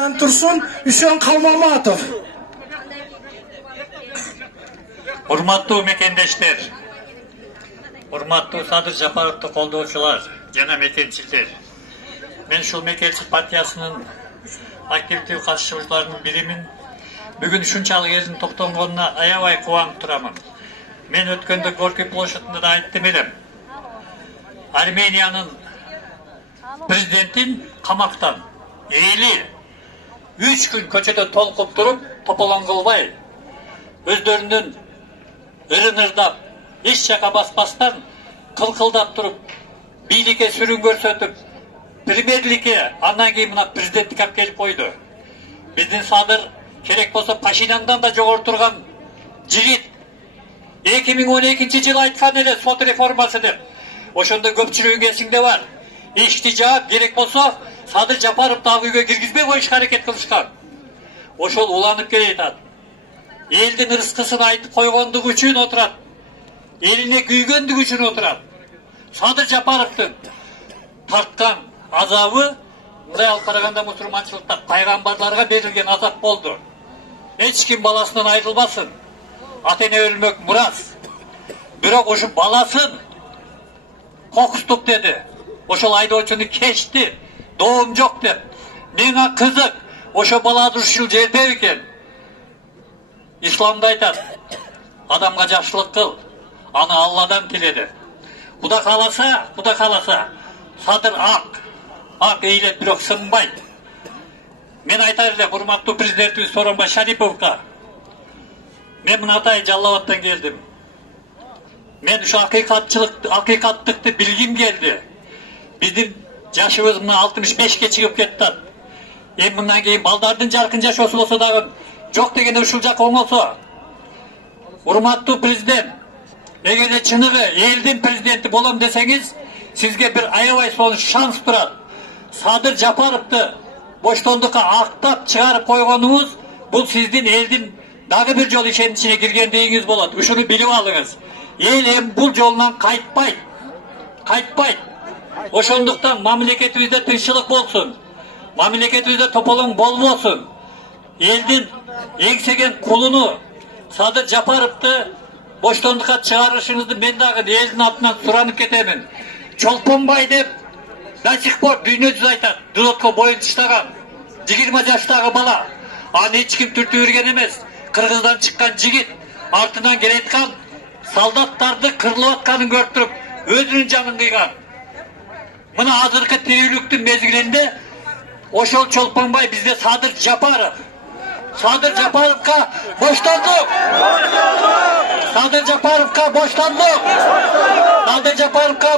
Tursun Hüseyin Kalmamatov. Урматтуу мекендештер, урматтуу Садыр Жапаровду колдоочулар жана мекенчилер. Мен ушул мекенчил партиясынын активдүү катышуучуларынын биримин. Бүгүн ушунчалык элдин топтонгонуна аябай кубанып турамын. Мен өткөндө Горький площадында да айттым элем. Армениянын президентин камактан эли 3 күн көчөдө толкуп туруп, тополоң кылбай, өздөрүнүн ырын-ырдап, эч жака баспастан кылкылдап туруп, бийликке сүрүн көрсөтүп, премьерликке, андан кийин мына президенттикке алып келип койду. Биздин Садыр керек болсо Пашиняндан да жогору турган жигит. 2012-жылы айткан эле сот реформасы деп. Ошондо көпчүлүгүнүн эсиңде бар. Ишти жаап керек болсо Садыр Жапаров дагы үйгө киргизбей коюшка аракет кылышкан. Ошол уланып келе жатат. Элдин ырыскысын айтып койгондугу үчүн отурат. Элине күйгөндүгү үчүн отурат. Садыр Жапаровдун тарткан азабы, мындай алып караганда мусулманчылыкта пайгамбарларга берилген азап болду. Эч ким баласынан айрылбасын. Ата-эне өлмөк мурас. Бирок ошо баласын кокуступ деди. Ошол айдоочуну кечти. Doğum жок деп. Меңа кызык. Ошо бала ушул жерде экен. Исламда айтат. Адамга жакшылык кыл. Аны Алладан тиледи. Куда кааласа, Садыр ак эйлеп бирок сынбайт. Мен айтар элем урматтуу президентибиз Сооронбай Шариповго. Мен мындай Жалал Абадтан келдим. Мен ушу акыйкаттыкты билгим келди. Биздин жашыбыз мына 65ке чыгып кетти. Эми мындан кийин балдардын жаркын жашоосу болсо дагы жок дегенде ушул жака оңолсо. Урматтуу президент, эгерде чыныгы элдин президенти болом десеңиз, сизге бир аябай сонун шанс турат. Садыр Жапаровду боштондукка актап чыгарып койгонуңуз, бул сиздин элдин дагы бир жолу ишенин ичине киргендигиңиз болот. Ушуну билип алыңыз. Эл эми бул жолунан кайтпайт. Ошондуктан мамлекетибизде тынччылык болсун. Мамлекетибизде тополоң болбосун. Элдин эңсеген кулуну Садыр Жапаровду боштондукка чыгарышыңызды мен дагы элдин атынан суранып кетемин. Чолпонбай деп до сих пор дүйнө жүз айтат. Дудотко боюн таштаган 20 жаштагы бала. Аны эч ким түртүп берген эмес. Кыргыздан чыккан жигит артынан келаткан солдаттарды кырылып атканын көрүп туруп, өзүнүн жанын кыйган. Мына азыркы тирүүлүктүн мезгилинде ошол Чолпонбай бизде Садыр Жапаровга боштондук! Садыр Жапаровга боштондук! Садыр Жапаровга